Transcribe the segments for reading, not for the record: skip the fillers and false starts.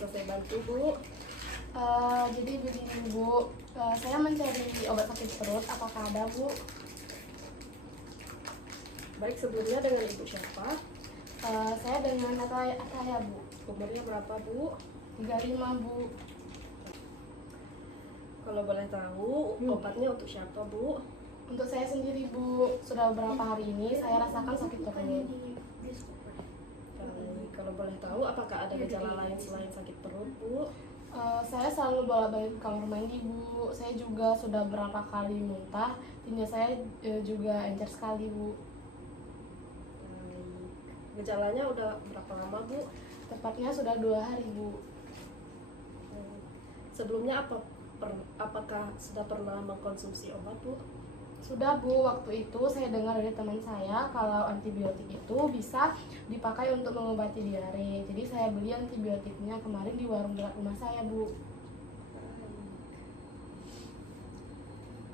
bisa saya bantu, Bu? Jadi begini Bu, saya mencari obat sakit perut, apakah ada Bu? Baik, sebelumnya dengan Ibu siapa? Saya dengan Ataya Bu, Umurnya berapa, Bu? 35 Bu. Kalau boleh tahu, obatnya untuk siapa, Bu? Untuk saya sendiri Bu, sudah beberapa hari ini saya rasakan sakit perut. Kalau boleh tahu, apakah ada gejala lain selain sakit perut, Bu? Saya selalu bolak-balik ke kamar mandi Bu, saya juga sudah berapa kali muntah, tinja saya juga encer sekali Bu. Gejalanya udah berapa lama, Bu? Tepatnya sudah 2 hari Bu. Sebelumnya apakah sudah pernah mengkonsumsi obat, Bu? Sudah Bu, waktu itu saya dengar dari teman saya kalau antibiotik itu bisa dipakai untuk mengobati diare. Jadi saya beli antibiotiknya kemarin di warung dekat rumah saya Bu.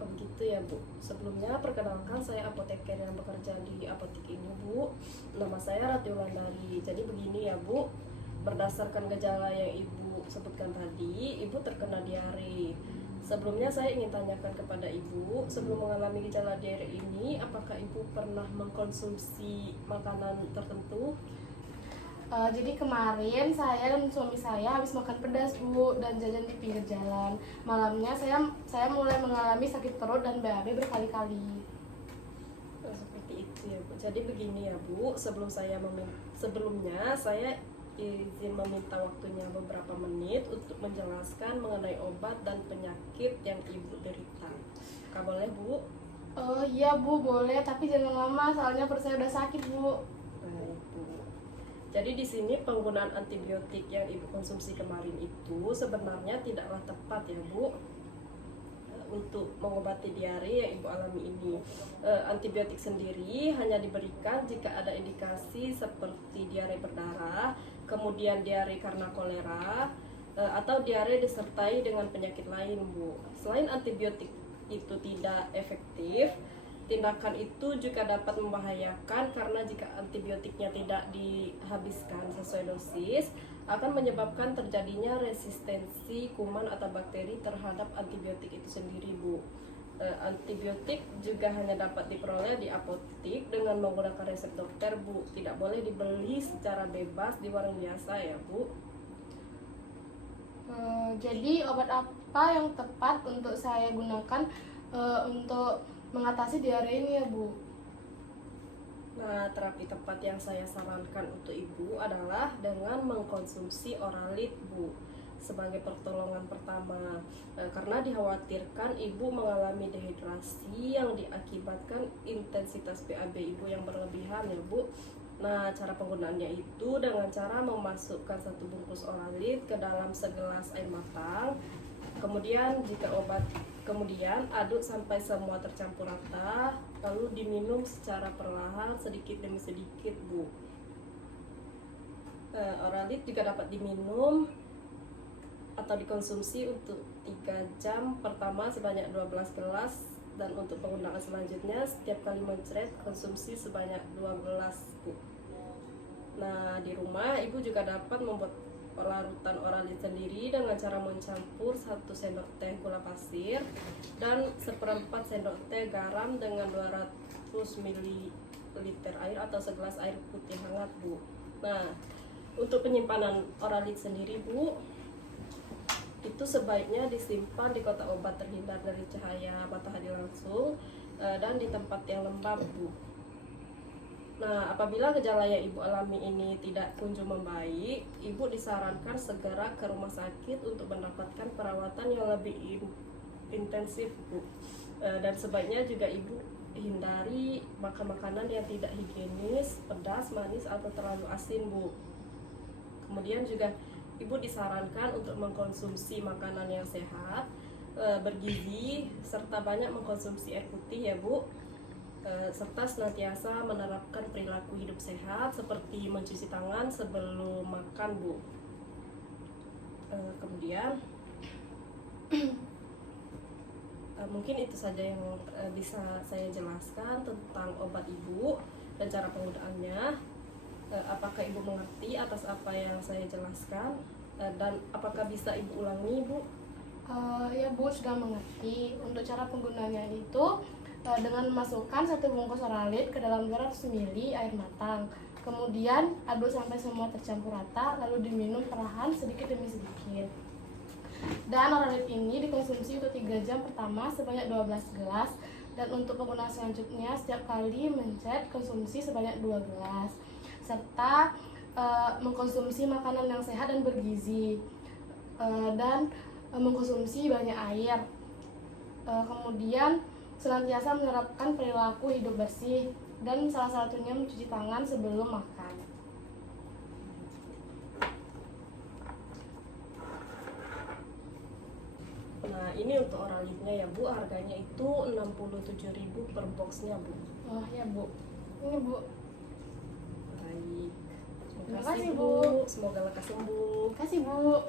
Oh begitu ya, Bu. Sebelumnya perkenalkan, saya apoteker yang bekerja di apotek ini, Bu. Nama saya Rati Wulandari. Jadi begini ya, Bu. Berdasarkan gejala yang Ibu sebutkan tadi, Ibu terkena diare. Sebelumnya saya ingin tanyakan kepada Ibu, sebelum mengalami gejala diare ini, apakah Ibu pernah mengkonsumsi makanan tertentu? Jadi kemarin saya dan suami saya habis makan pedas Bu dan jajan di pinggir jalan. Malamnya saya mulai mengalami sakit perut dan BAB berkali-kali. Seperti itu ya, Bu. Jadi begini ya, Bu. Sebelumnya saya izin meminta waktunya beberapa menit untuk menjelaskan mengenai obat dan penyakit yang Ibu derita. Apakah boleh, Bu? Oh iya Bu, boleh, tapi jangan lama soalnya perut saya udah sakit Bu. Baik, Bu. Jadi di sini penggunaan antibiotik yang Ibu konsumsi kemarin itu sebenarnya tidaklah tepat ya, Bu, untuk mengobati diare yang Ibu alami ini. Antibiotik sendiri hanya diberikan jika ada indikasi seperti diare berdarah, kemudian diare karena kolera, atau diare disertai dengan penyakit lain, Bu. Selain antibiotik itu tidak efektif, tindakan itu juga dapat membahayakan karena jika antibiotiknya tidak dihabiskan sesuai dosis, akan menyebabkan terjadinya resistensi kuman atau bakteri terhadap antibiotik itu sendiri, Bu. Antibiotik juga hanya dapat diperoleh di apotek dengan menggunakan resep dokter, Bu. Tidak boleh dibeli secara bebas di warung biasa ya, Bu. Jadi obat apa yang tepat untuk saya gunakan untuk mengatasi diare ini ya Bu? Nah, terapi tepat yang saya sarankan untuk Ibu adalah dengan mengkonsumsi Oralit, Bu, sebagai pertolongan pertama, karena dikhawatirkan Ibu mengalami dehidrasi yang diakibatkan intensitas BAB Ibu yang berlebihan ya, Bu. Nah, cara penggunaannya itu dengan cara memasukkan 1 bungkus Oralit ke dalam segelas air matang. Kemudian aduk sampai semua tercampur rata, lalu diminum secara perlahan sedikit demi sedikit, Bu. Oralit juga dapat diminum atau dikonsumsi untuk 3 jam pertama sebanyak 12 gelas, dan untuk penggunaan selanjutnya setiap kali mencret konsumsi sebanyak 2 gelas, Bu. Nah, di rumah Ibu juga dapat membuat larutan Oralit sendiri dengan cara mencampur 1 sendok teh gula pasir dan 1/4 sendok teh garam dengan 200 ml air atau segelas air putih hangat, Bu. Nah, untuk penyimpanan Oralit sendiri, Bu, itu sebaiknya disimpan di kotak obat terhindar dari cahaya matahari langsung dan di tempat yang lembab, Bu. Nah, apabila gejala yang Ibu alami ini tidak kunjung membaik, Ibu disarankan segera ke rumah sakit untuk mendapatkan perawatan yang lebih intensif, Bu. Dan sebaiknya juga Ibu hindari makan makanan yang tidak higienis, pedas, manis, atau terlalu asin, Bu. Kemudian juga Ibu disarankan untuk mengkonsumsi makanan yang sehat, bergizi, serta banyak mengkonsumsi air putih ya, Bu. Serta senantiasa menerapkan perilaku hidup sehat seperti mencuci tangan sebelum makan, Bu. Kemudian mungkin itu saja yang bisa saya jelaskan tentang obat Ibu dan cara penggunaannya. Apakah Ibu mengerti atas apa yang saya jelaskan? Dan apakah bisa Ibu ulangi, Bu? Ya Bu, sudah mengerti. Untuk cara penggunanya itu dengan memasukkan 1 bungkus oralit ke dalam 200 ml air matang. Kemudian aduk sampai semua tercampur rata, lalu diminum perlahan sedikit demi sedikit. Dan oralit ini dikonsumsi untuk 3 jam pertama sebanyak 12 gelas. Dan untuk penggunaan selanjutnya setiap kali mencet konsumsi sebanyak 2 gelas. Serta mengkonsumsi makanan yang sehat dan bergizi. Dan mengkonsumsi banyak air. Kemudian senantiasa menerapkan perilaku hidup bersih dan salah satunya mencuci tangan sebelum makan. Nah, ini untuk oralitnya ya, Bu. Harganya itu 67.000 per boxnya, Bu. Oh ya Bu, ini Bu. Baik. Terima kasih, Bu. Semoga lekas sembuh. Terima kasih Bu.